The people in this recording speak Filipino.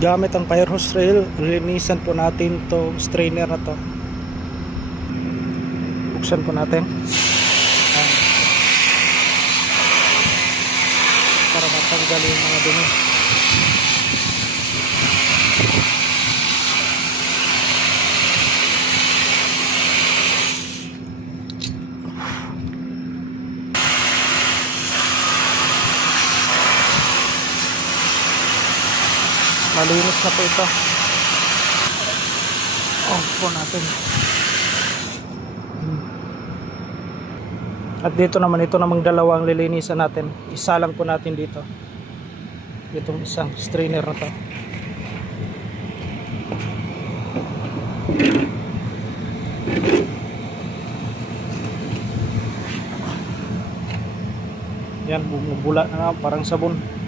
Gamit ang fire hose rail, linisan po natin to strainer na to. Buksan po natin para matanggal yung mga dumi. Malinis na po ito. Off po natin. At dito naman, ito namang dalawang lilinisan natin. Isa lang po natin dito. Itong isang strainer na to. Yan, bumubula na parang sabon.